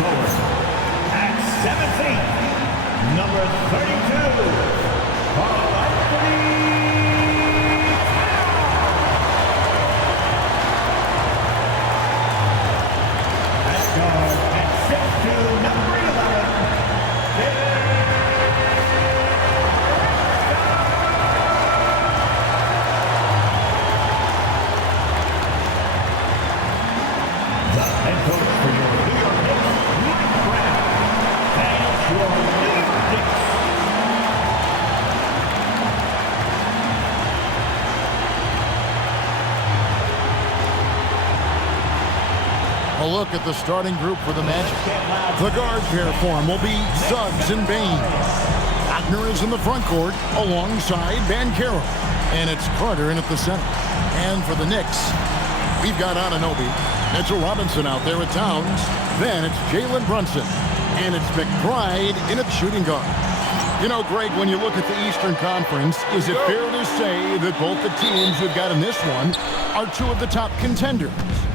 forward, at 17, number 32, A look at the starting group for the Magic. The guard pair form will be Suggs and Bain. Wagner is in the front court alongside Banchero. And it's Carter in at the center. And for the Knicks, we've got Anunoby, Mitchell Robinson out there at Towns. Then it's Jalen Brunson. And it's McBride in at shooting guard. You know, Greg, when you look at the Eastern Conference, is it fair to say that both the teams you've got in this one are two of the top contenders?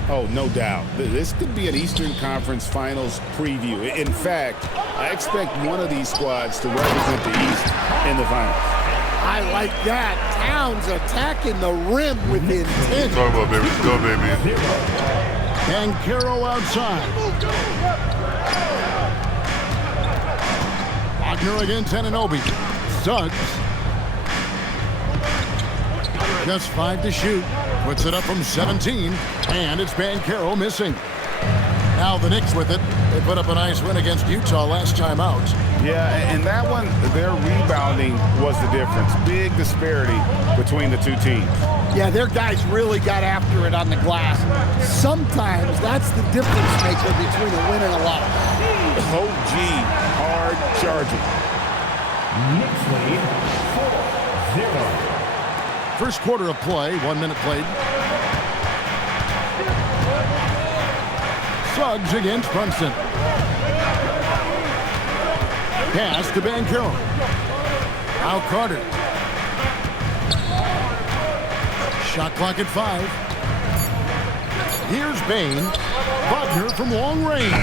Oh, no doubt. This could be an Eastern Conference Finals preview. In fact, I expect one of these squads to represent the East in the finals. I like that. Towns attacking the rim with intent. Talk about, baby. Go, baby. Banchero outside. Wagner against Anunoby. Suggs. Just 5 to shoot. Puts it up from 17, and it's Banchero missing. Now the Knicks with it. They put up a nice win against Utah last time out. Yeah, and that one, their rebounding was the difference. Big disparity between the two teams. Yeah, their guys really got after it on the glass. Sometimes that's the difference maker between a win and a loss. OG, hard charging. Knicks lead 4-0. First quarter of play, 1 minute played. Suggs against Brunson. Pass to Banchero. Now Carter. Shot clock at 5. Here's Bain. Wagner from long range.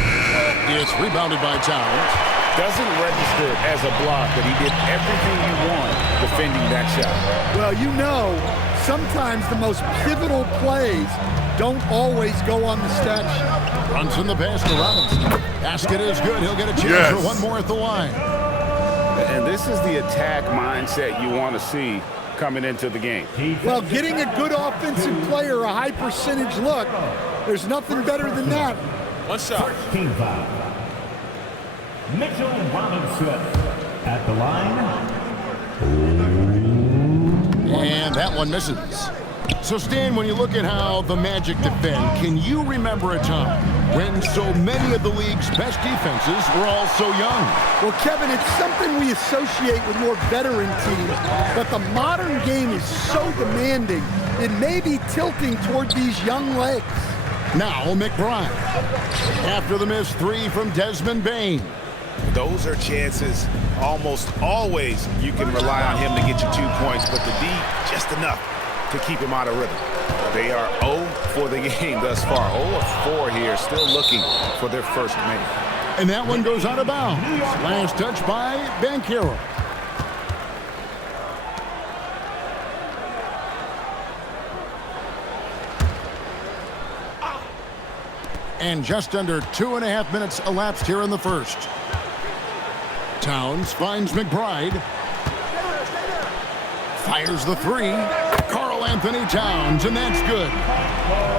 It's rebounded by Towns. Doesn't register as a block, but he did everything you want defending that shot. Well, you know, sometimes the most pivotal plays don't always go on the stat sheet. Brunson the pass to Robinson. Basket is good. He'll get a chance for one more at the line. And this is the attack mindset you want to see coming into the game. Well, getting a good offensive player a high percentage look, there's nothing better than that. One shot. Team foul. Mitchell Robinson at the line. And that one misses. So, Stan, when you look at how the Magic defend, can you remember a time when so many of the league's best defenses were all so young? Well, Kevin, it's something we associate with more veteran teams, but the modern game is so demanding, it may be tilting toward these young legs. Now, McBride. After the missed 3 from Desmond Bain. Those are chances almost always you can rely on him to get you 2 points, but the D, just enough to keep him out of rhythm. They are 0 for the game thus far. 0 of 4 here, still looking for their first make. And that one goes out of bounds. Last touch by Banchero. And just under 2.5 minutes elapsed here in the first. Towns finds McBride. Fires the 3. Karl Anthony Towns, and that's good.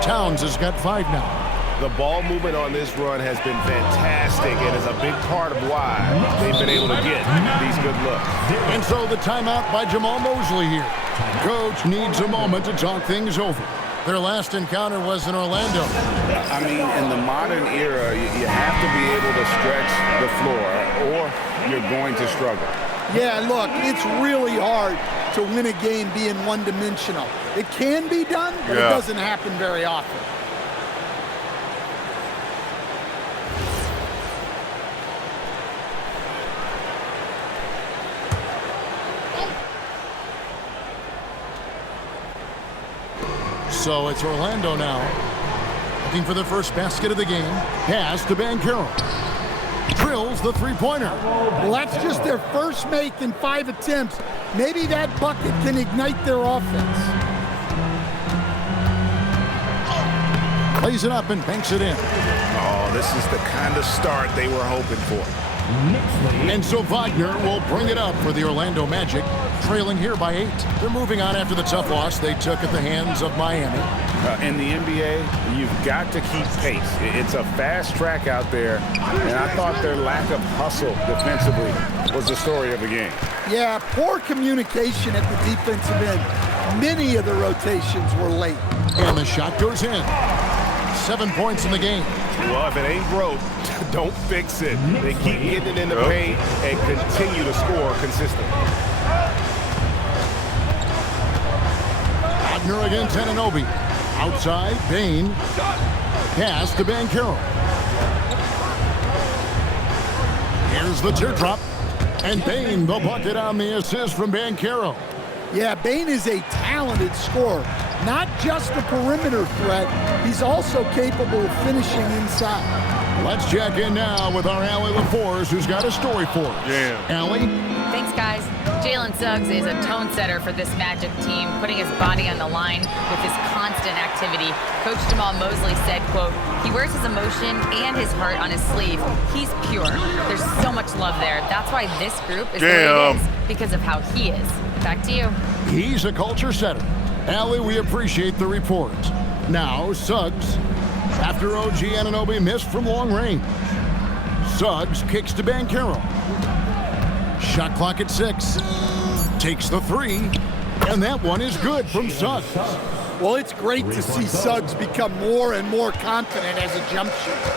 Towns has got 5 now. The ball movement on this run has been fantastic and is a big part of why they've been able to get these good looks. And so the timeout by Jamal Mosley here. Coach needs a moment to talk things over. Their last encounter was in Orlando. I mean, in the modern era, you have to be able to stretch the floor or you're going to struggle. Yeah, look, it's really hard to win a game being one-dimensional. It can be done, but it doesn't happen very often. So it's Orlando now, looking for the first basket of the game. Pass to Banchero. drills the three-pointer. Well, that's just their first make in 5 attempts. Maybe that bucket can ignite their offense. Plays it up and banks it in. Oh, this is the kind of start they were hoping for. And so Wagner will bring it up for the Orlando Magic, trailing here by 8. They're moving on after the tough loss they took at the hands of Miami. In the NBA, you've got to keep pace. It's a fast track out there, and I thought their lack of hustle defensively was the story of the game. Yeah, poor communication at the defensive end. Many of the rotations were late. And the shot goes in. 7 points in the game. Well, if it ain't broke, don't fix it. They keep getting it in the paint and continue to score consistently. Wagner against Anunoby. Outside, Bane. Pass to Banchero. Here's the teardrop. And Bane, the bucket on the assist from Banchero. Yeah, Bane is a talented scorer. Not just a perimeter threat, he's also capable of finishing inside. Let's check in now with our Allie LaForce, who's got a story for us. Yeah. Allie? Thanks, guys. Jalen Suggs is a tone setter for this Magic team, putting his body on the line with his constant activity. Coach Jamal Mosley said, quote, he wears his emotion and his heart on his sleeve. He's pure. There's so much love there. That's why this group is the way it is, because of how he is. Back to you. He's a culture setter. Allie, we appreciate the report. Now, Suggs, after OG Anunoby missed from long range. Suggs kicks to Banchero. Shot clock at 6. Takes the 3. And that one is good from Suggs. Well, it's great to see Suggs become more and more confident as a jump shooter.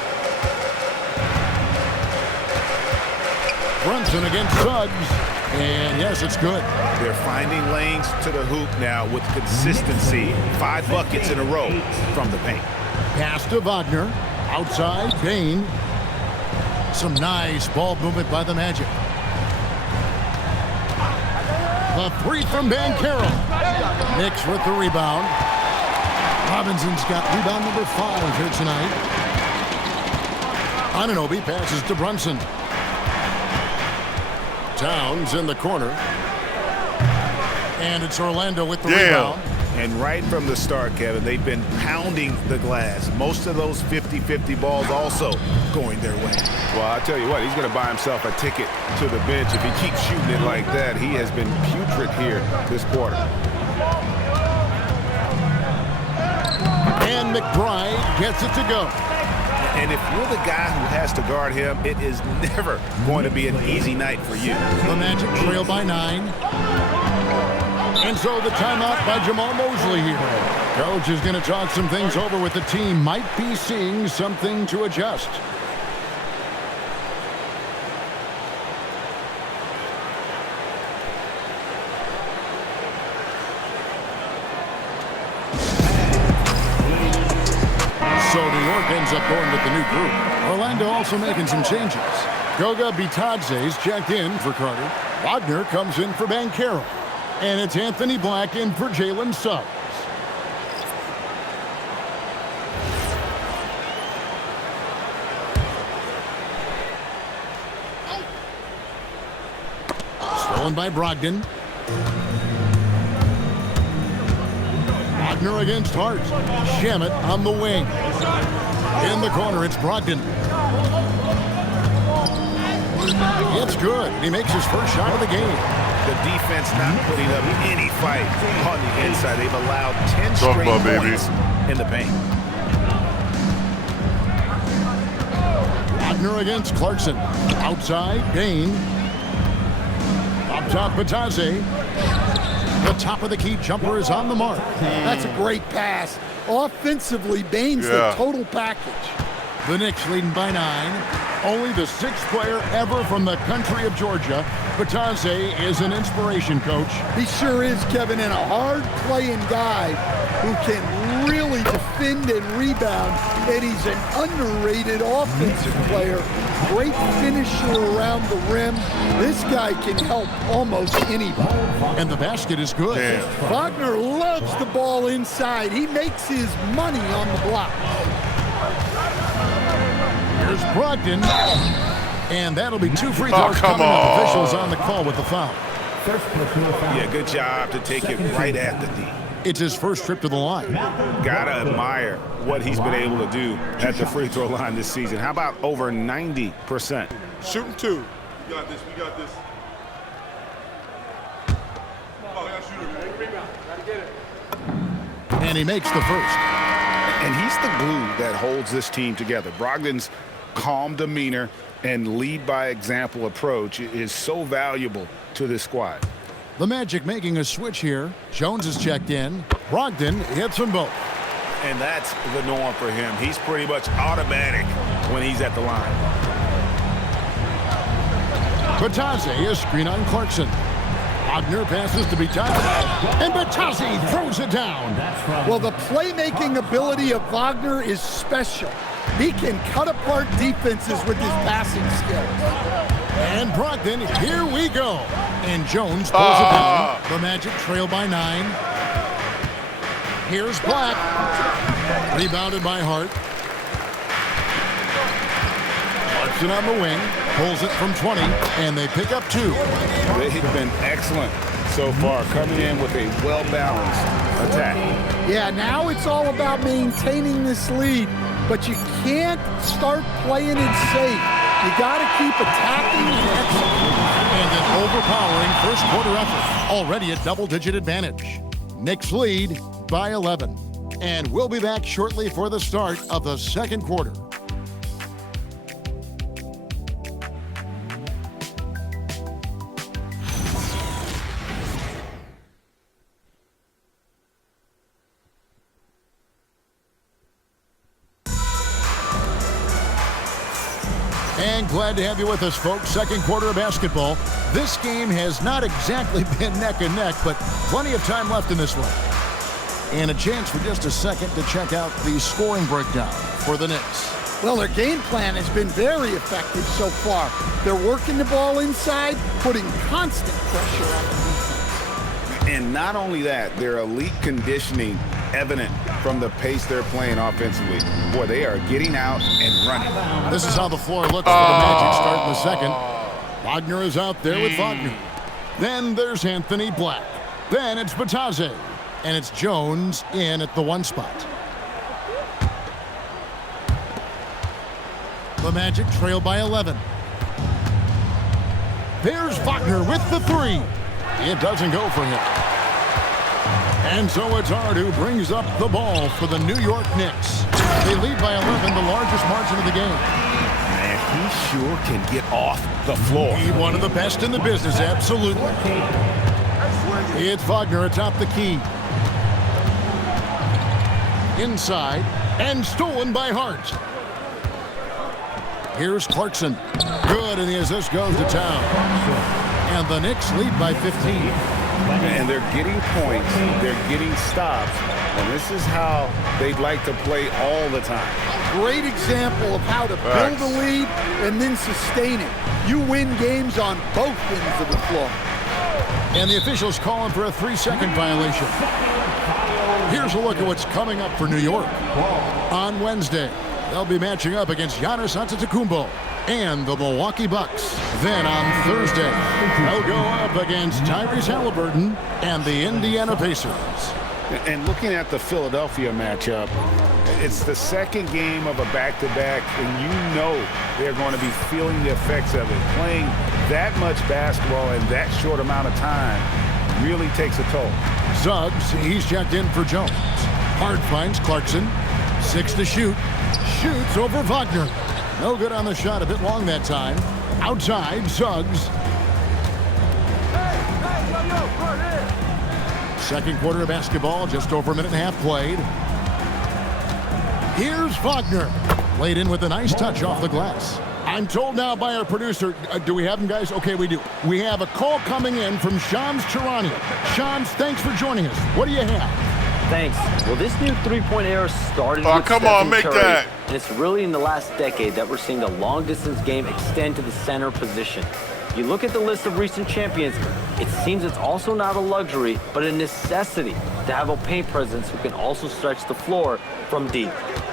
Brunson against Suggs. And yes, it's good. They're finding lanes to the hoop now with consistency. 5 buckets in a row from the paint. Pass to Wagner. Outside, Bane. Some nice ball movement by the Magic. The 3 from Banchero. Knicks with the rebound. Robinson's got rebound number 5 here tonight. Anunoby passes to Brunson. Towns in the corner. And it's Orlando with the rebound. And right from the start, Kevin, they've been pounding the glass. Most of those 50-50 balls also going their way. Well, I tell you what, he's going to buy himself a ticket to the bench. If he keeps shooting it like that, he has been putrid here this quarter. And McBride gets it to go. And if you're the guy who has to guard him, it is never going to be an easy night for you. The Magic trail by 9. And so the timeout by Jamal Mosley here. Coach is going to talk some things over with the team. Might be seeing something to adjust. So New York ends up going with the new group. Orlando also making some changes. Goga Bitadze's checked in for Carter. Wagner comes in for Banchero. And it's Anthony Black in for Jalen Suggs. Stolen by Brogdon. Wagner against Hart. Shamet on the wing. In the corner, it's Brogdon. It's good. He makes his first shot of the game. The defense not putting up any fight on the inside. They've allowed 10 straight points in the paint. Wagner against Clarkson. Outside, Bane. Up top, Bitadze. The top of the key jumper is on the mark. That's a great pass. Offensively, Bane's the total package. The Knicks leading by 9. Only the 6th player ever from the country of Georgia. Bitadze is an inspiration, Coach. He sure is, Kevin, and a hard-playing guy who can really defend and rebound. And he's an underrated offensive player. Great finisher around the rim. This guy can help almost anybody. And the basket is good. Wagner loves the ball inside. He makes his money on the block. Here's Brogdon. And that'll be 2 free throws coming up. Officials on the call with the foul. First personal foul. Yeah, good job to take it right at the D. It's his first trip to the line. Gotta admire what he's been able to do at the free throw line this season. How about over 90%? Shooting 2. We got this. We got this. And he makes the first. And he's the glue that holds this team together. Brogdon's calm demeanor and lead by example approach is so valuable to this squad. The Magic making a switch here. Jones is checked in. Brogdon hits them both. And that's the norm for him. He's pretty much automatic when he's at the line. Batazzi, a screen on Clarkson. Wagner passes to Batazzi. And Batazzi throws it down. Well, the playmaking ability of Wagner is special. He can cut apart defenses with his passing skills. And Brogdon, here we go. And Jones pulls it down. The Magic trail by 9. Here's Black. Rebounded by Hart. Clarkson on the wing. Pulls it from 20. And they pick up 2. They've been excellent so far, coming in with a well-balanced attack. Yeah, now it's all about maintaining this lead, but you can't start playing it safe. You got to keep attacking and executing. And an overpowering first quarter effort. Already a double-digit advantage. Knicks lead by 11. And we'll be back shortly for the start of the second quarter. And glad to have you with us, folks. Second quarter of basketball. This game has not exactly been neck and neck, but plenty of time left in this one. And a chance for just a second to check out the scoring breakdown for the Knicks. Well, their game plan has been very effective so far. They're working the ball inside, putting constant pressure on the defense. And not only that, their elite conditioning evident from the pace they're playing offensively. Boy, they are getting out and running. This is how the floor looks for the Magic start in the second. Wagner is out there with Wagner. Then there's Anthony Black. Then it's Batazzi. And it's Jones in at the 1 spot. The Magic trail by 11. There's Wagner with the 3. It doesn't go for him. And so it's Hart who brings up the ball for the New York Knicks. They lead by 11, the largest margin of the game. Man, he sure can get off the floor. He's one of the best in the business, absolutely. It's Wagner atop the key. Inside, and stolen by Hart. Here's Clarkson. Good, and the assist goes to town. And the Knicks lead by 15. And they're getting points, they're getting stops, and this is how they'd like to play all the time. Great example of how to build a lead and then sustain it. You win games on both ends of the floor. And the officials calling for a 3-second violation. Here's a look at what's coming up for New York. On Wednesday, they'll be matching up against Giannis Antetokounmpo and the Milwaukee Bucks. Then on Thursday, they'll go up against Tyrese Halliburton and the Indiana Pacers. And looking at the Philadelphia matchup, it's the second game of a back-to-back, and you know they're going to be feeling the effects of it. Playing that much basketball in that short amount of time really takes a toll. Suggs, he's checked in for Jones. Hart finds Clarkson. 6 to shoot. Shoots over Wagner. No good on the shot, a bit long that time. Outside, Suggs. Second quarter of basketball, just over a minute and a half played. Here's Wagner. Laid in with a nice touch off the glass. I'm told now by our producer, do we have him, guys? Okay, we do. We have a call coming in from Shams Charania. Shams, thanks for joining us. What do you have? Thanks. Well, this new three-point era started Oh, with come Stephen on, make Curry, that. and it's really in the last decade that we're seeing the long-distance game extend to the center position. You look at the list of recent champions, it seems it's also not a luxury, but a necessity to have a paint presence who can also stretch the floor from deep.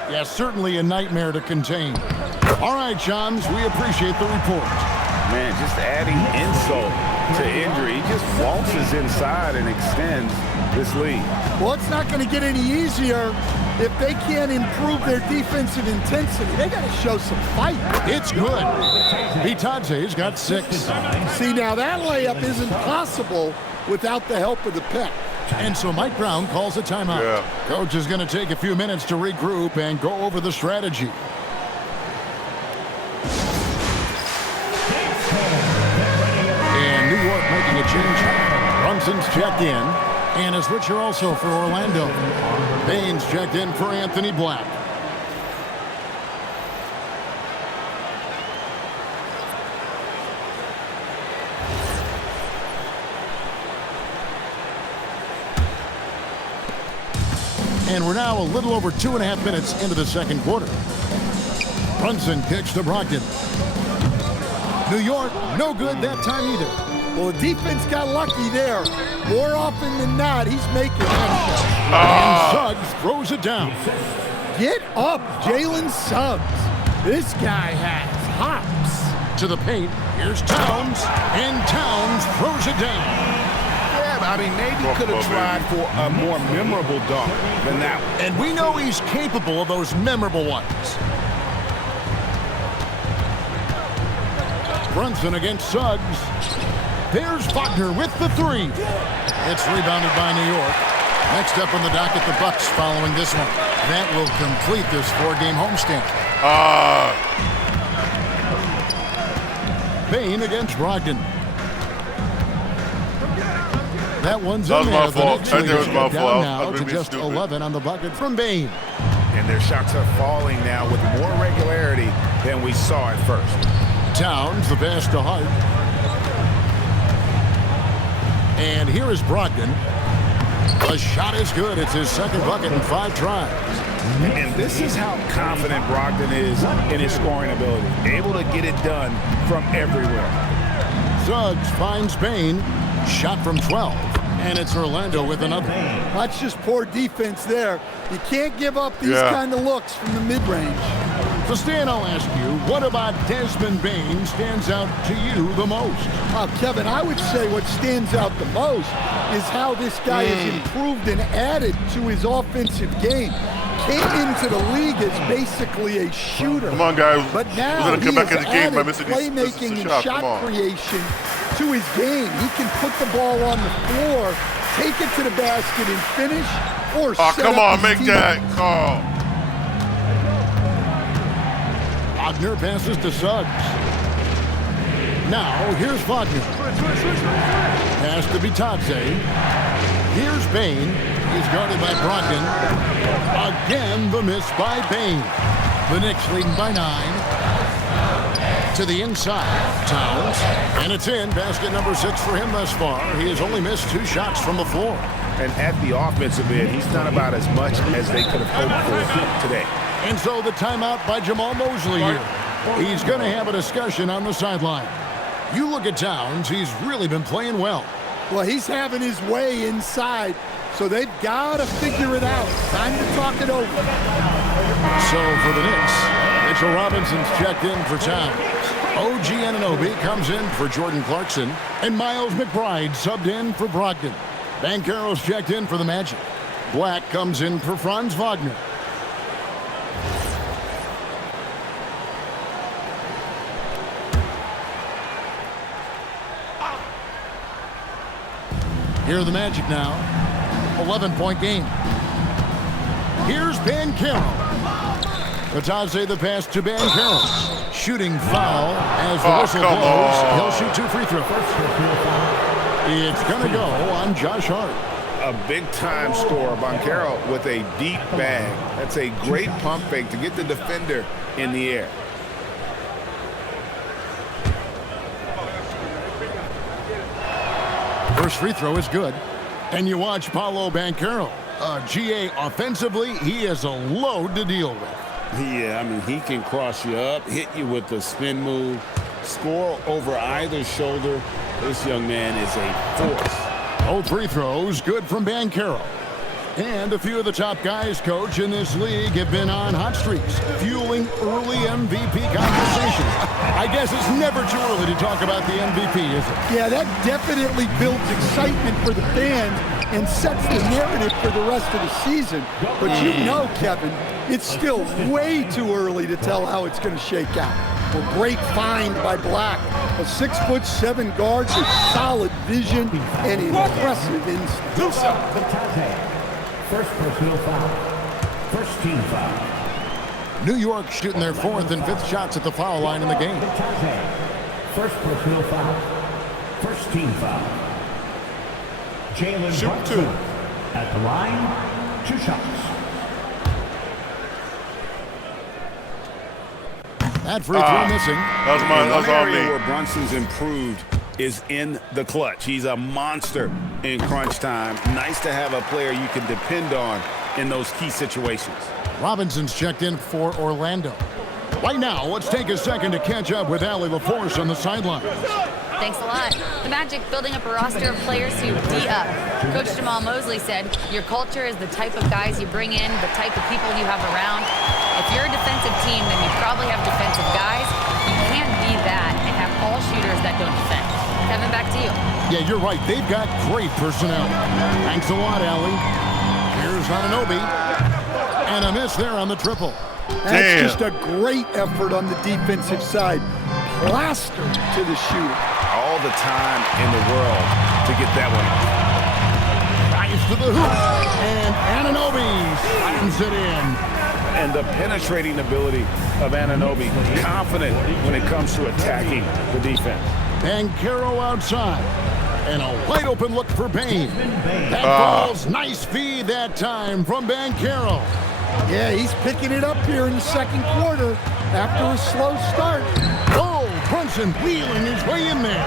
Yeah, certainly a nightmare to contain. All right, Johns, we appreciate the report. Man, just adding insult to injury. He just waltzes inside and extends this lead. Well, it's not going to get any easier if they can't improve their defensive intensity. They got to show some fight. It's good. Bitadze's got 6. See, now that layup isn't possible without the help of the pick. And so Mike Brown calls a timeout. Yeah. Coach is going to take a few minutes to regroup and go over the strategy. And New York making a change. Brunson's checked in. And a switcher also for Orlando. Baines checked in for Anthony Black. And we're now a little over 2.5 minutes into the second quarter. Brunson kicks to Brogdon. New York, no good that time either. Well, the defense got lucky there. More often than not, he's making that. And Suggs throws it down. Get up, Jalen Suggs. This guy has hops. To the paint, here's Towns, and Towns throws it down. Yeah, I mean, maybe could have tried for a more memorable dunk than that one. And we know he's capable of those memorable ones. Brunson against Suggs. There's Wagner with the 3. It's rebounded by New York. Next up on the docket, the Bucks following this one. That will complete this 4-game homestand. Bain against Brogdon. That one's That in was there. my fault. The Knicks I think it was lead my down fault. now I was to being just stupid. 11 on the bucket from Bain. And their shots are falling now with more regularity than we saw at first. Towns, the pass to Hart. And here is Brogdon. The shot is good. It's his second bucket in 5 tries. And this is how confident Brogdon is in his scoring ability. Able to get it done from everywhere. Suggs finds Bain. Shot from 12. And it's Orlando with another. That's just poor defense there. You can't give up these kind of looks from the mid-range. So Stan, I'll ask you, what about Desmond Bain stands out to you the most? Kevin, I would say what stands out the most is how this guy has improved and added to his offensive game. Came into the league as basically a shooter. Come on, guys. But now We're gonna come back in the game by added missing these playmaking and shots. shot Come on. creation to his game. He can put the ball on the floor, take it to the basket and finish, or Oh, set come up on, his make team. that call. Wagner passes to Suggs. Now, here's Wagner. Pass to Bitadze. Here's Bain. He's guarded by Brogdon. Again, the miss by Bain. The Knicks leading by 9. To the inside. Towns. And it's in. Basket number 6 for him thus far. He has only missed 2 shots from the floor. And at the offensive end, he's done about as much as they could have hoped for today. And so the timeout by Jamal Mosley here. He's going to have a discussion on the sideline. You look at Towns, he's really been playing well. Well, he's having his way inside, so they've got to figure it out. Time to talk it over. So for the Knicks, Mitchell Robinson's checked in for Towns. OG Anunoby comes in for Jordan Clarkson. And Miles McBride subbed in for Brogdon. Banchero's checked in for the Magic. Black comes in for Franz Wagner. Here are the Magic now. 11-point game. Here's Banchero. Bitadze the pass to Banchero. Shooting foul as the whistle blows. He'll shoot 2 free throws. It's going to go on Josh Hart. A big-time scorer, Banchero, with a deep bag. That's a great pump fake to get the defender in the air. First free throw is good. And you watch Paolo Banchero. GA offensively, he is a load to deal with. Yeah, I mean, he can cross you up, hit you with the spin move, score over either shoulder. This young man is a force. Both free throws good from Banchero. And a few of the top guys, Coach, in this league have been on hot streaks, fueling early MVP conversation. I guess it's never too early to talk about the MVP, is it? Yeah, that definitely builds excitement for the fans and sets the narrative for the rest of the season. But you know, Kevin, it's still way too early to tell how it's going to shake out. Well, great find by Black. A 6'7" guard with solid vision and impressive instinct. First personal foul. First team foul. New York shooting their 4th and 5th shots at the foul line in the game. First personal foul. First team foul. Jalen Shoot Brunson 2. at the line. 2 shots. That free throw missing. That was mine. That was One all area me. where Brunson's improved is in the clutch. He's a monster in crunch time. Nice to have a player you can depend on in those key situations. Robinson's checked in for Orlando. Right now, let's take a second to catch up with Allie LaForce on the sideline. Thanks a lot. The Magic building up a roster of players who D up. Coach Jamal Mosley said, your culture is the type of guys you bring in, the type of people you have around. If you're a defensive team, then you probably have defensive guys. You can't be that and have all shooters that don't defend. Kevin, back to you. Yeah, you're right. They've got great personnel. Thanks a lot, Allie. Here's Anunoby. And a miss there on the triple. That's just a great effort on the defensive side. Plastered to the shooter. All the time in the world to get that one off. Drives to the hoop. And Anunoby slams it in. And the penetrating ability of Anunoby, confident when it comes to attacking the defense. Banchero outside. And a wide open look for Bain. That ball's nice feed that time from Banchero. Yeah, he's picking it up here in the second quarter after a slow start. Oh, Brunson wheeling his way in there.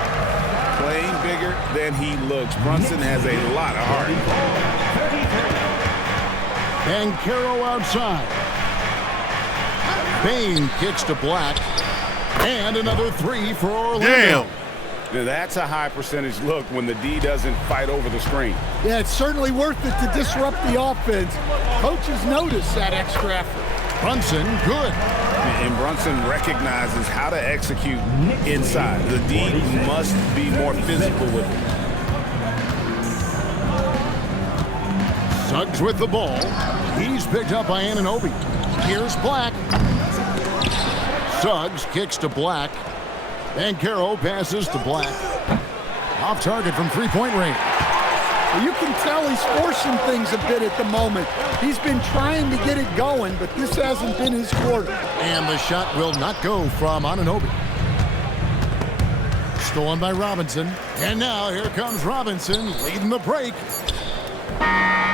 Playing bigger than he looks. Brunson has a lot of heart. Banchero outside. Bain kicks to Black. And another 3 for Orlando. Damn. Now, that's a high percentage look when the D doesn't fight over the screen. Yeah, it's certainly worth it to disrupt the offense. Coaches notice that extra effort. Brunson, good. And Brunson recognizes how to execute inside. The D must be more physical with it. Suggs with the ball. He's picked up by Anunoby. Here's Black. Suggs kicks to Black. Banchero passes to Black. Off target from three-point range. Well, you can tell he's forcing things a bit at the moment. He's been trying to get it going, but this hasn't been his quarter. And the shot will not go from Anunoby. Stolen by Robinson. And now here comes Robinson leading the break.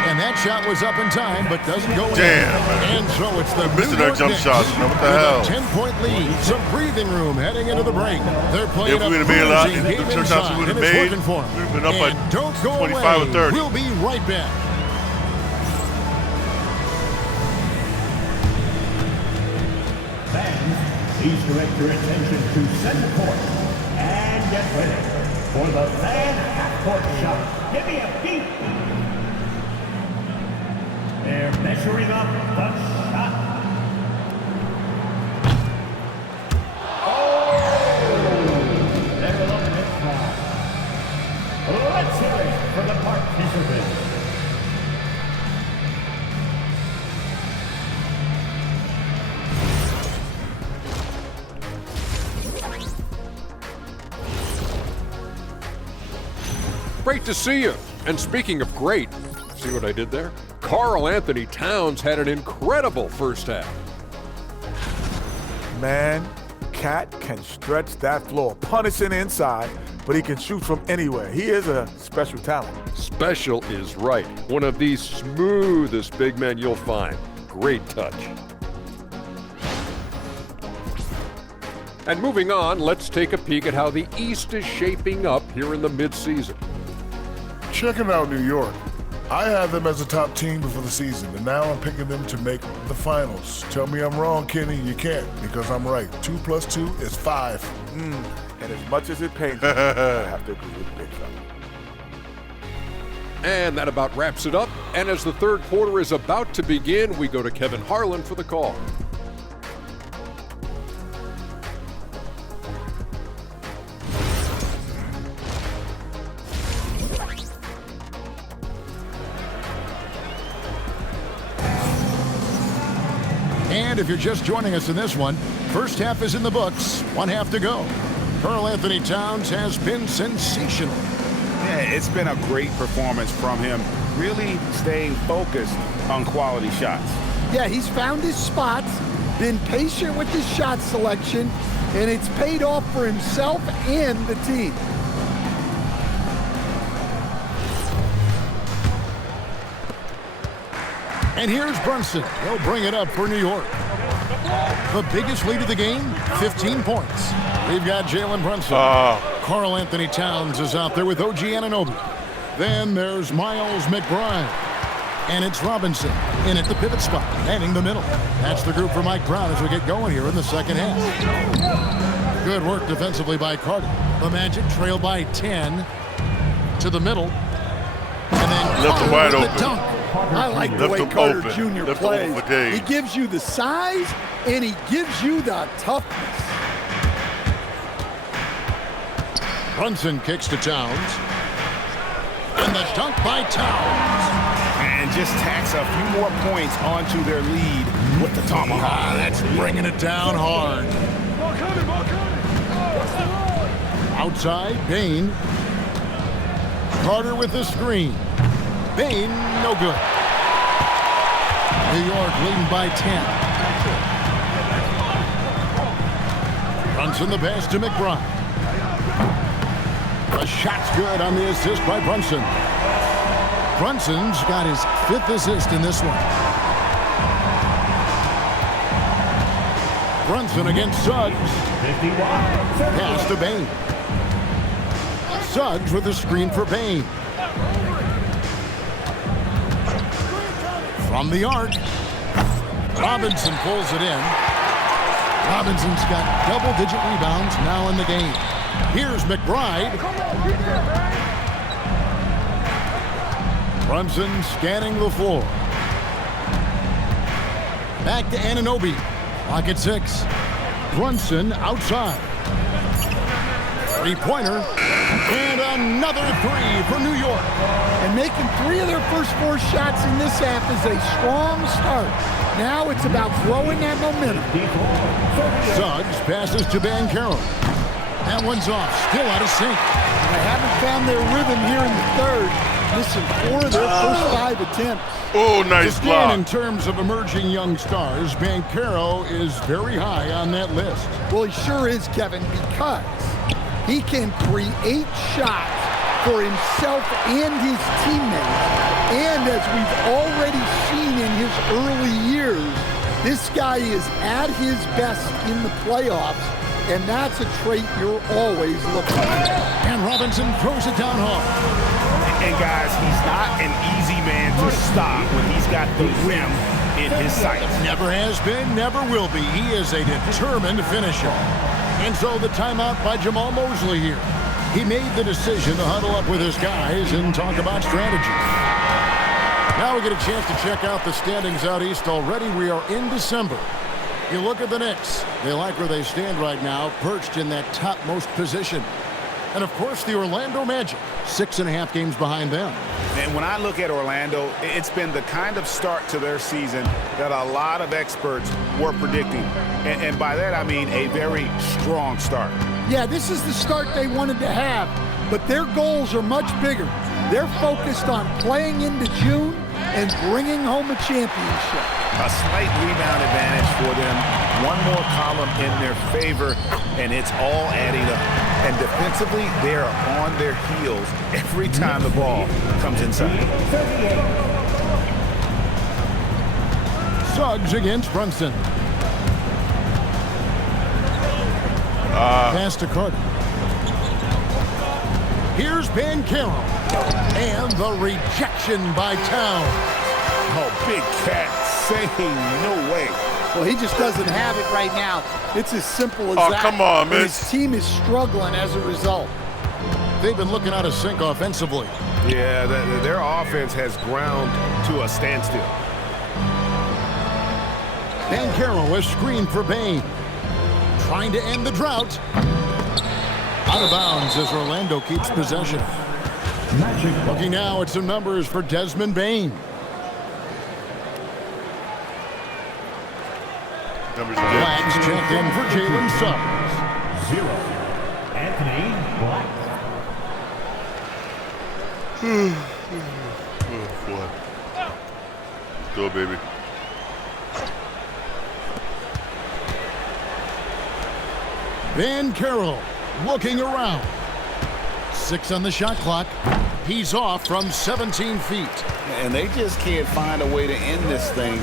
And that shot was up in time, but doesn't go in. Damn. And so it's the Missing New our York jump Knicks shots, man. What the hell? with a 10-point lead. Some breathing room heading into the break. They're playing If we would have made a lot, cruising the game turn shots inside, we would have and it's made, working for 'em. we would have been up by And don't go 25 away. or 30. We'll be right back. Fans, please direct your attention to center court and get ready for the fan half-court shot. Give me a beat. They're measuring up the shot. Oh! There will be this round. Let's hear it for the participants. Great to see you. And speaking of great, see what I did there? Karl Anthony Towns had an incredible first half. Man, Cat can stretch that floor, punishing inside, but he can shoot from anywhere. He is a special talent. Special is right. One of the smoothest big men you'll find. Great touch. And moving on, let's take a peek at how the East is shaping up here in the midseason. Checking out New York. I had them as a top team before the season, and now I'm picking them to make the finals. Tell me I'm wrong, Kenny. You can't, because I'm right. 2 + 2 is 5. And as much as it pains me, I have to agree with Big Fella. And that about wraps it up. And as the third quarter is about to begin, we go to Kevin Harlan for the call. And if you're just joining us in this one, first half is in the books, one half to go. Karl Anthony Towns has been sensational. Yeah, it's been a great performance from him, really staying focused on quality shots. Yeah, he's found his spots, been patient with his shot selection, and it's paid off for himself and the team. And here's Brunson. He'll bring it up for New York. The biggest lead of the game, 15 points. We've got Jalen Brunson. Karl Anthony Towns is out there with OG Anunoby. Then there's Miles McBride. And it's Robinson in at the pivot spot, manning the middle. That's the group for Mike Brown as we get going here in the second half. Good work defensively by Carter. The Magic trail by 10 to the middle. And then left him wide open. Dunk. I like the way Carter Jr. plays. He gives you the size, and he gives you the toughness. Brunson kicks to Towns. And the dunk by Towns. And just tacks a few more points onto their lead with the tomahawk. That's bringing it down hard. Outside, Bain. Carter with the screen. Bain, no good. New York leading by 10. Brunson the pass to McBride. The shot's good on the assist by Brunson. Brunson's got his 5th assist in this one. Brunson against Suggs. Pass to Bain. Suggs with a screen for Bain. From the arc, Robinson pulls it in. Robinson's got double-digit rebounds now in the game. Here's McBride. Brunson scanning the floor. Back to Anunoby. Clock at 6. Brunson outside. Three-pointer. And another three for New York. And making 3 of their first 4 shots in this half is a strong start. Now it's about growing that momentum. Suggs passes to Banchero. That one's off, still out of sync. They haven't found their rhythm here in the third. Missing 4 of their first 5 attempts. Oh, nice block. In terms of emerging young stars, Banchero is very high on that list. Well, he sure is, Kevin, because he can create shots for himself and his teammates. And as we've already seen in his early years, this guy is at his best in the playoffs, and that's a trait you're always looking for. And Robinson throws it down hard. And guys, he's not an easy man to stop when he's got the rim in his sights. Never has been, never will be. He is a determined finisher. And so the timeout by Jamal Mosley here. He made the decision to huddle up with his guys and talk about strategy. Now we get a chance to check out the standings out east already. We are in December. You look at the Knicks. They like where they stand right now, perched in that topmost position. And, of course, the Orlando Magic, 6.5 games behind them. And when I look at Orlando, it's been the kind of start to their season that a lot of experts were predicting. And by that, I mean a very strong start. Yeah, this is the start they wanted to have, but their goals are much bigger. They're focused on playing into June and bringing home a championship. A slight rebound advantage for them. One more column in their favor, and it's all adding up. And defensively, they are on their heels every time the ball comes inside. Suggs against Brunson. Pass to Carter. Here's Banchero. And the rejection by Towns. Oh, Big Cat saying no way. Well, he just doesn't have it right now. It's as simple as that. Oh, come on, and his team is struggling as a result. They've been looking out of sync offensively. Yeah, their offense has ground to a standstill. Banchero is screened for Bain. Trying to end the drought. Out of bounds as Orlando keeps possession. Looking now at some numbers for Desmond Bain. Flags checked in for Jalen Suggs. 0. Anthony Black. Oh, boy. Go, baby. Banchero looking around. 6 on the shot clock. He's off from 17 feet. And they just can't find a way to end this thing.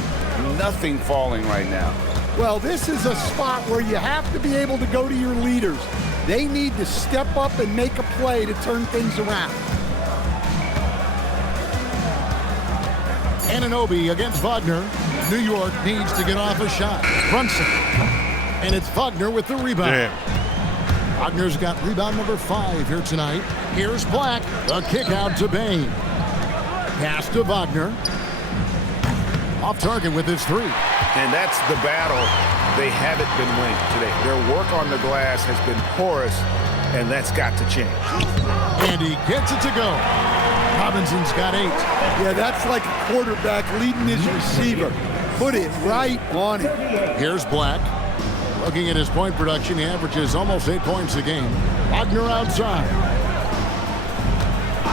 Nothing falling right now. Well, this is a spot where you have to be able to go to your leaders. They need to step up and make a play to turn things around. Anunoby against Wagner. New York needs to get off a shot. Brunson. And it's Wagner with the rebound. Damn. Wagner's got rebound number 5 here tonight. Here's Black. The kick out to Bain. Pass to Wagner. Off target with his 3. And that's the battle they haven't been winning today. Their work on the glass has been porous, and that's got to change. And he gets it to go. Robinson's got 8. Yeah, that's like a quarterback leading his receiver. Put it right on it. Here's Black. Looking at his point production, he averages almost 8 points a game. Wagner outside.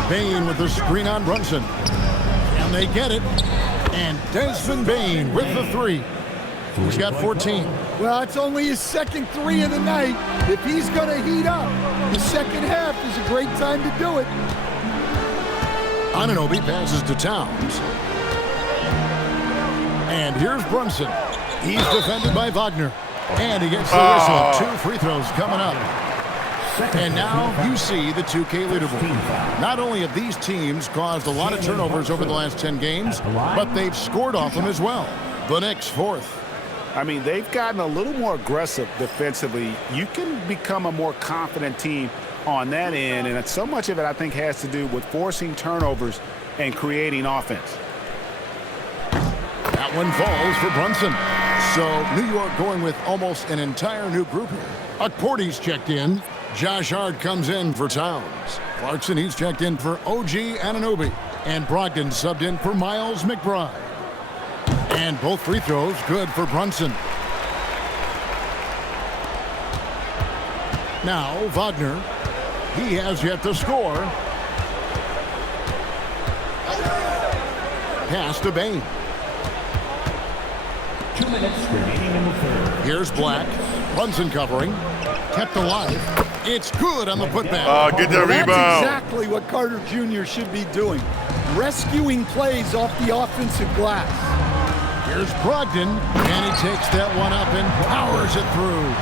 Bain with the screen on Brunson. And they get it. And Desmond Bain with the 3. He's got 14. Well, it's only his second 3 of the night. If he's going to heat up, the second half is a great time to do it. Anunoby passes to Towns. And here's Brunson. He's defended by Wagner. And he gets the whistle. 2 free throws coming up. And now you see the 2K leaderboard. Not only have these teams caused a lot of turnovers over the last 10 games, but they've scored off them as well. The Knicks 4th. I mean, they've gotten a little more aggressive defensively. You can become a more confident team on that end, and so much of it, I think, has to do with forcing turnovers and creating offense. That one falls for Brunson. So New York going with almost an entire new group here. Akporti's checked in. Josh Hart comes in for Towns. Clarkson, he's checked in for OG Anunoby. And Brogdon subbed in for Miles McBride. And both free throws good for Brunson. Now Wagner. He has yet to score. Pass to Bain. 2 minutes remaining in the third. Here's Black. Brunson covering. Kept alive. It's good on the putback. Get the rebound. That's exactly what Carter Jr. should be doing. Rescuing plays off the offensive glass. Here's Brogdon. And he takes that one up and powers it through.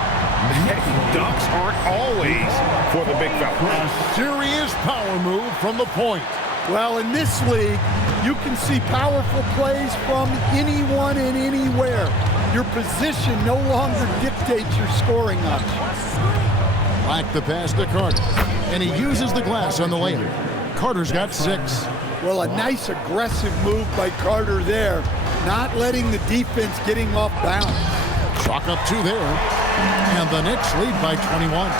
Dunks aren't always for the big fella. Serious power move from the point. Well, in this league, you can see powerful plays from anyone and anywhere. Your position no longer dictates your scoring options. Black the pass to Carter. And he uses the glass on the layup. Carter's got 6. Well, a nice aggressive move by Carter there. Not letting the defense get him off balance. Chalk up 2 there. And the Knicks lead by 21.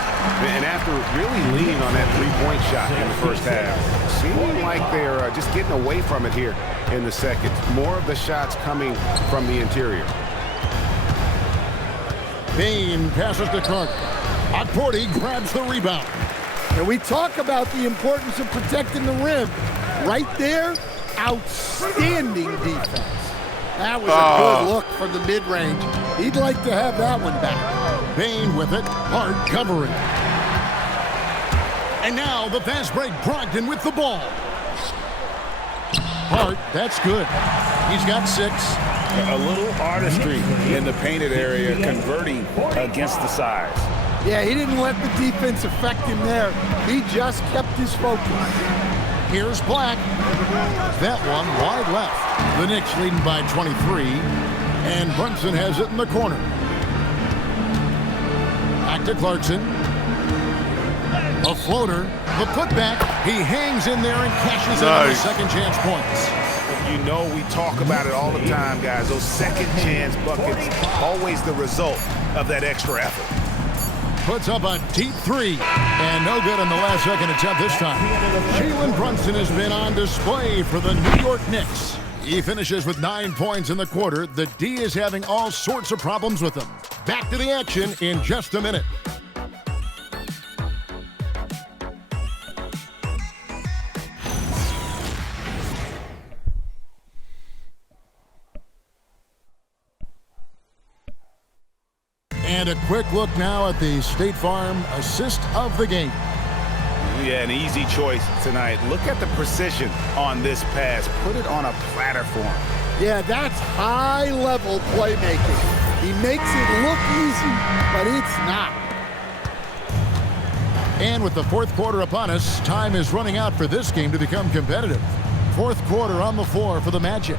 And after really leaning on that three-point shot in the first half, seeming like they're just getting away from it here in the second. More of the shots coming from the interior. Bain passes to Carter. Akporti grabs the rebound. And we talk about the importance of protecting the rim. Right there, outstanding defense. That was a good look from the mid-range. He'd like to have that one back. Bain with it. Hart covering. And now the fast break. Brogdon with the ball. Hart, that's good. He's got 6. A little artistry in the painted area, converting against the size. Yeah, he didn't let the defense affect him there. He just kept his focus. Here's Black. That one wide left. The Knicks leading by 23. And Brunson has it in the corner. Back to Clarkson. A floater, the putback. He hangs in there and cashes in on the second chance points. You know we talk about it all the time, guys. Those second chance buckets, always the result of that extra effort. Puts up a deep three, and no good on the last second attempt this time. Jalen Brunson has been on display for the New York Knicks. He finishes with 9 points in the quarter. The D is having all sorts of problems with him. Back to the action in just a minute. And a quick look now at the State Farm assist of the game. Yeah, an easy choice tonight. Look at the precision on this pass. Put it on a platter for him. Yeah, that's high-level playmaking. He makes it look easy, but it's not. And with the fourth quarter upon us, time is running out for this game to become competitive. Fourth quarter on the floor for the Magic.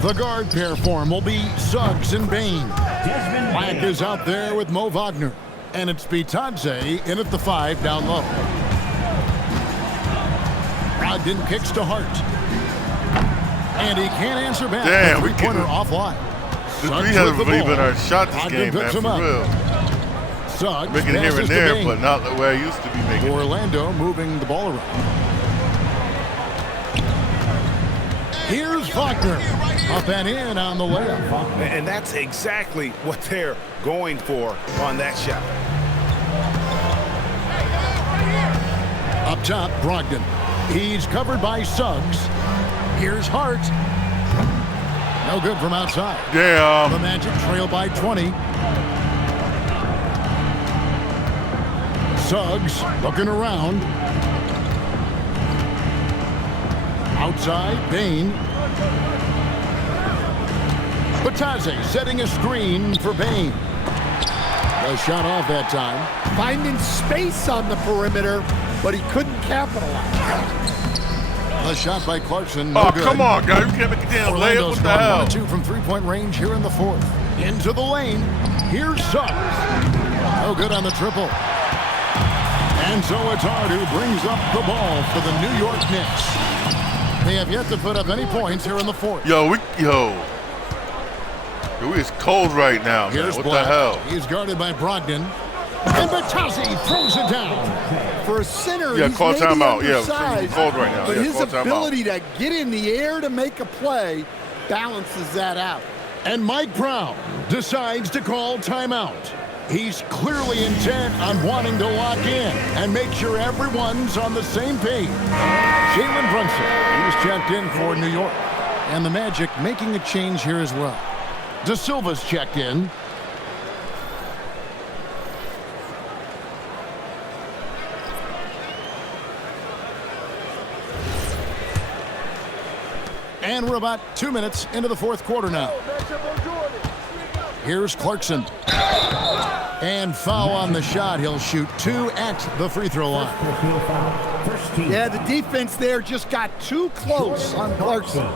The guard pair form will be Suggs and Bain. Black is out there with Mo Wagner. And it's Bitadze in at the 5 down low. Brogdon kicks to Hart. And he can't answer back. Damn, we three-pointer offline. We haven't believed in our shot this game, man, for real. Suggs making it here and there, but not the way I used to be making it. Orlando moving the ball around. Here's Wagner. Up and in on the layup. And that's exactly what they're going for on that shot. Up top, Brogdon. He's covered by Suggs. Here's Hart. No good from outside. Damn. The Magic trail by 20. Suggs looking around. Outside, Bain. Bitadze setting a screen for Bain. A shot off that time. Finding space on the perimeter, but he couldn't capitalize. A shot by Clarkson. No Oh, good. come on, guys. You can't make a damn layup. What the hell? 1-2 from three-point range here in the fourth. Into the lane. Here's Suggs. No good on the triple. And so it's Hart who brings up the ball for the New York Knicks. They have yet to put up any points here in the fourth. Yo, it's cold right now, man. Here's What Black. the hell? He's guarded by Brogdon. And Bitadze throws it down. For a center, Yeah, he's call maybe timeout. Yeah, undersized, it's cold right now. but Yeah, his call timeout. ability to get in the air to make a play balances that out. And Mike Brown decides to call timeout. He's clearly intent on wanting to lock in and make sure everyone's on the same page. Jalen Brunson, he's checked in for New York. And the Magic making a change here as well. De Silva's checked in. And we're about 2 minutes into the fourth quarter now. Here's Clarkson. And foul on the shot. He'll shoot 2 at the free throw line. Yeah, the defense there just got too close on Clarkson.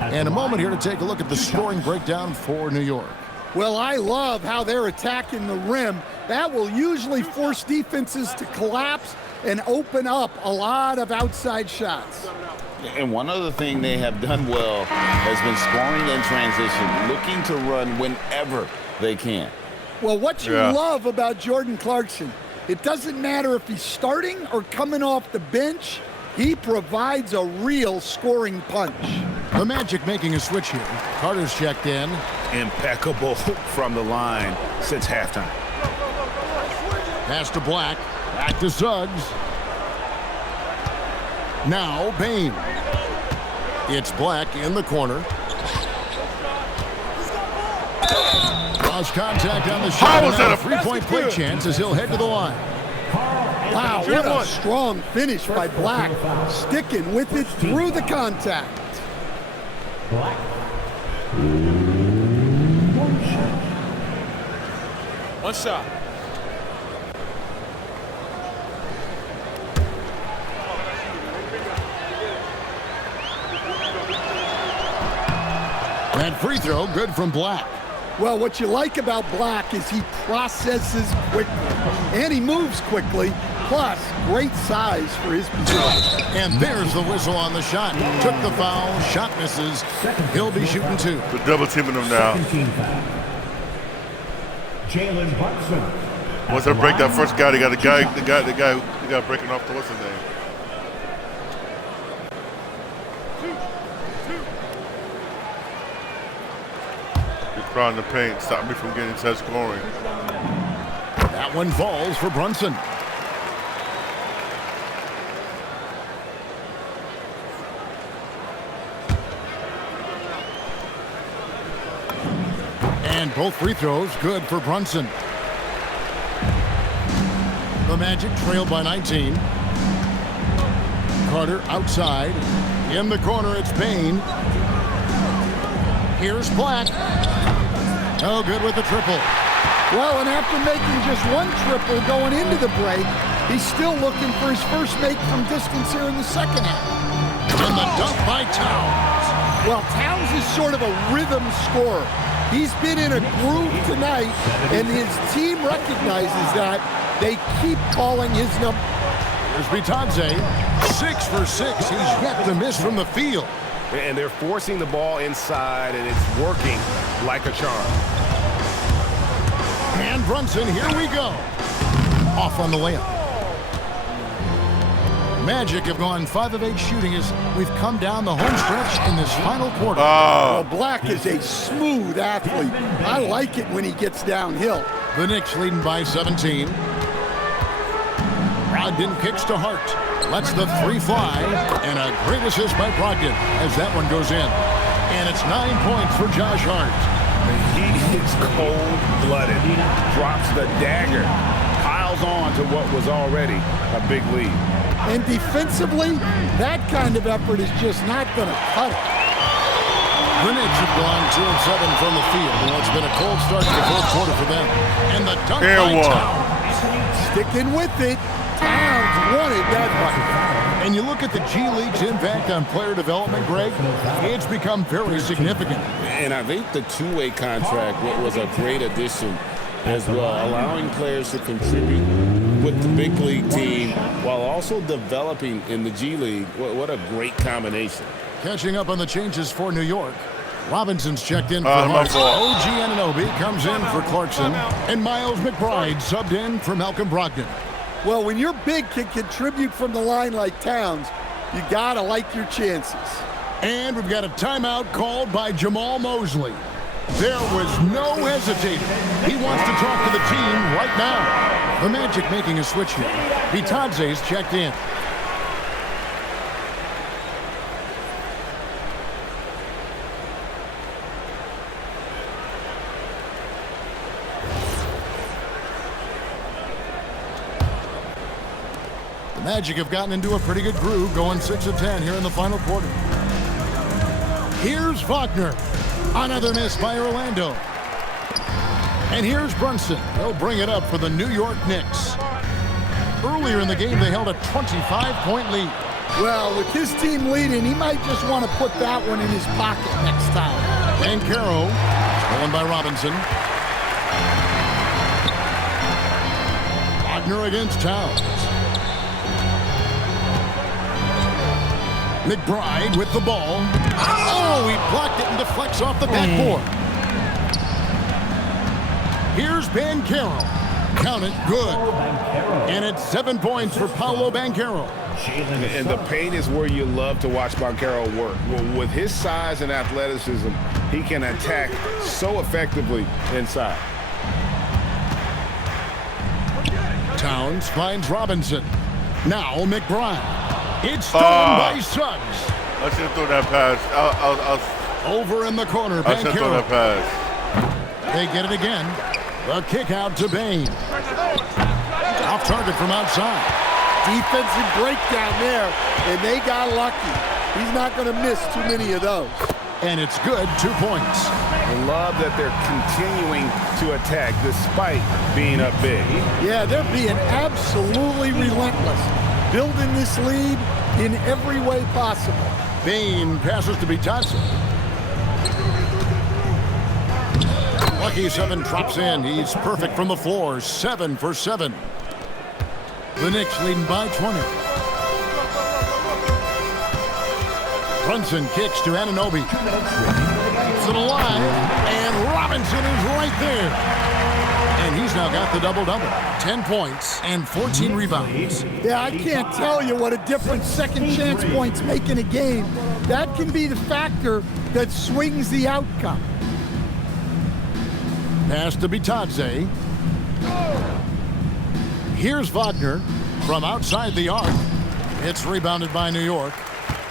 And a moment here to take a look at the scoring breakdown for New York. Well, I love how they're attacking the rim. That will usually force defenses to collapse and open up a lot of outside shots. And one other thing they have done well has been scoring in transition, looking to run whenever they can. Well, what you love about Jordan Clarkson, it doesn't matter if he's starting or coming off the bench, he provides a real scoring punch. The Magic making a switch here. Carter's checked in. Impeccable from the line since halftime. Pass to Black. Back to Suggs. Now Bain. It's Black in the corner. Lost contact on the shot. was that A a three-point play chance as he'll head to the line. Wow, what a strong finish by Black, sticking with it through the contact. One shot. That free throw good from Black. Well, what you like about Black is he processes quickly, and he moves quickly. Plus, great size for his position. And there's the whistle on the shot. Took the foul. Shot misses. He'll be shooting 2. We're double teaming him now. Jalen Brunson. Once I break that first guy, they got the guy breaking off the what's his name. You're crying the paint. Stop me from getting to scoring. That one falls for Brunson. And both free throws good for Brunson. The Magic trail by 19. Carter outside. In the corner, it's Payne. Here's Black. Oh, good with the triple. Well, and after making just one triple going into the break, he's still looking for his first make from distance here in the second half. And the dunk by Towns. Well, Towns is sort of a rhythm scorer. He's been in a groove tonight, and his team recognizes that. They keep calling his number. Here's Bitadze. 6 for 6. He's yet to miss from the field. And they're forcing the ball inside, and it's working like a charm. And Brunson, here we go. Off on the layup. Magic have gone 5 of 8 shooting as we've come down the home stretch in this final quarter. Well, Black is a smooth athlete. I like it when he gets downhill. The Knicks leading by 17. Brogdon kicks to Hart. Lets the 3 fly. And a great assist by Brogdon as that one goes in. And it's 9 points for Josh Hart. He is cold-blooded. Drops the dagger. Piles on to what was already a big lead. And defensively, that kind of effort is just not going to cut it. The Knicks have gone 2 of 7 from the field. And it's been a cold start to the fourth quarter for them. And the dunk by Towns. Sticking with it. Towns wanted that one. And you look at the G League's impact on player development, Greg, it's become very significant. And I think the two-way contract was a great addition as well, allowing players to contribute with the big league team while also developing in the G League. What a great combination. Catching up on the changes for New York. Robinson's checked in for Hart. OG Anunoby comes in for Clarkson. And Miles McBride subbed in for Malcolm Brogdon. Well, when your big can contribute from the line like Towns, you got to like your chances. And we've got a timeout called by Jamal Mosley. There was no hesitating. He wants to talk to the team right now. The Magic making a switch here. Bitadze's checked in. The Magic have gotten into a pretty good groove, going 6 of 10 here in the final quarter. Here's Wagner. Another miss by Orlando. And here's Brunson. They'll bring it up for the New York Knicks. Earlier in the game, they held a 25-point lead. Well, with his team leading, he might just want to put that one in his pocket next time. Banchero, stolen by Robinson. Wagner against Towns. McBride with the ball. Oh, he blocked it and deflects off the backboard. Here's Banchero. Count it, good. And it's 7 points for Paolo Banchero. And the paint is where you love to watch Banchero work. Well, with his size and athleticism, he can attack so effectively inside. Towns finds Robinson. Now McBride. It's stolen by Suggs. I should have thrown that pass. Over in the corner, I should have thrown that pass. They get it again. The kick out to Bain. Off target from outside. Defensive breakdown there, and they got lucky. He's not going to miss too many of those. And it's good, 2 points. I love that they're continuing to attack despite being up big. Yeah, they're being absolutely relentless. Building this lead in every way possible. Bain passes to Bitadze. Lucky 7 drops in. He's perfect from the floor. 7 for 7. The Knicks leading by 20. Brunson kicks to Anunoby. Keeps it alive, and Robinson is right there. And he's now got the double-double. 10 points and 14 rebounds. Yeah, I can't tell you what a difference second chance points make in a game. That can be the factor that swings the outcome. Pass to Bitadze. Here's Wagner from outside the arc. It's rebounded by New York.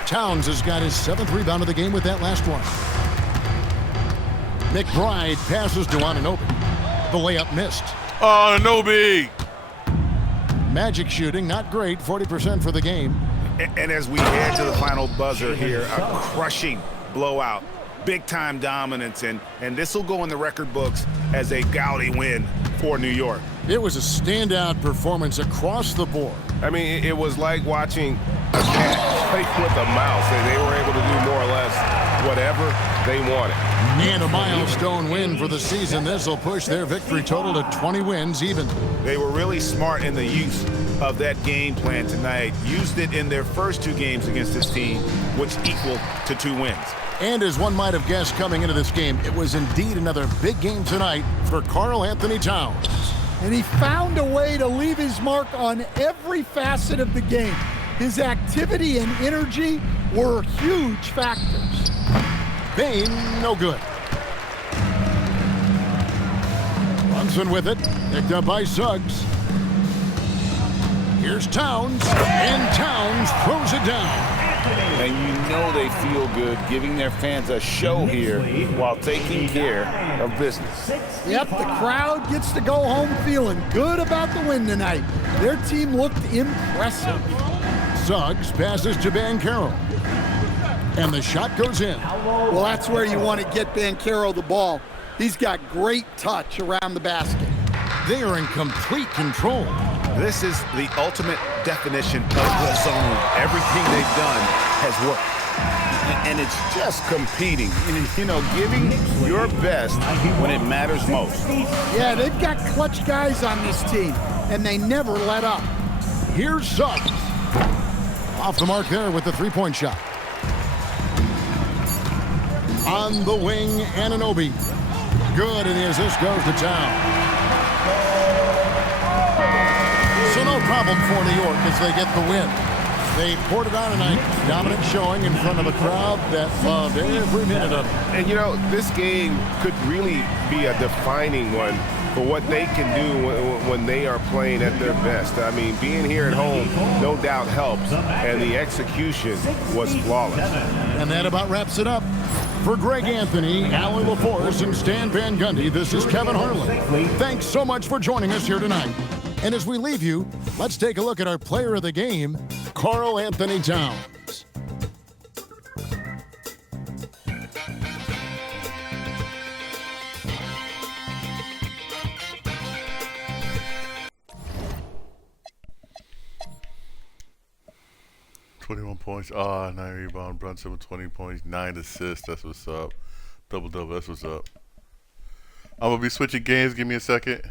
Towns has got his 7th rebound of the game with that last one. McBride passes to Anunoby. The layup missed. Oh, Anunoby! Magic shooting, not great, 40% for the game. And as we head to the final buzzer here, a crushing blowout. Big-time dominance, and this will go in the record books as a gaudy win for New York. It was a standout performance across the board. I mean, it was like watching a cat play with a mouse. They were able to do more or less whatever they wanted. And a milestone win for the season. This will push their victory total to 20 wins even. They were really smart in the use of that game plan tonight. Used it in their first 2 games against this team, which equal to 2 wins. And as one might have guessed coming into this game, it was indeed another big game tonight for Karl Anthony Towns. And he found a way to leave his mark on every facet of the game. His activity and energy were huge factors. Bain, no good. Brunson with it, picked up by Suggs. Here's Towns, and Towns throws it down. And you know they feel good giving their fans a show here while taking care of business. Yep, the crowd gets to go home feeling good about the win tonight. Their team looked impressive. Suggs passes to Banchero. And the shot goes in. Well, that's where you want to get Banchero the ball. He's got great touch around the basket. They are in complete control. This is the ultimate definition of the zone. Everything they've done has worked. And it's just competing, you know, giving your best when it matters most. Yeah, they've got clutch guys on this team, and they never let up. Here's Suggs. Off the mark there with the three-point shot. On the wing, Anunoby. Good, and the assist goes to Town. So no problem for New York as they get the win. They poured it on tonight, dominant showing in front of a crowd that loved every minute of it. And you know, this game could really be a defining one for what they can do when they are playing at their best. I mean, being here at home no doubt helps, and the execution was flawless. And that about wraps it up. For Greg Anthony, Alan LaForce, and Stan Van Gundy, this is Kevin Harlan. Thanks so much for joining us here tonight. And as we leave you, let's take a look at our player of the game, Karl Anthony Towns. Points. 9 rebound. Brunson with 20 points, 9 assists. That's what's up. Double-double. That's what's up. I'm going to be switching games. Give me a second.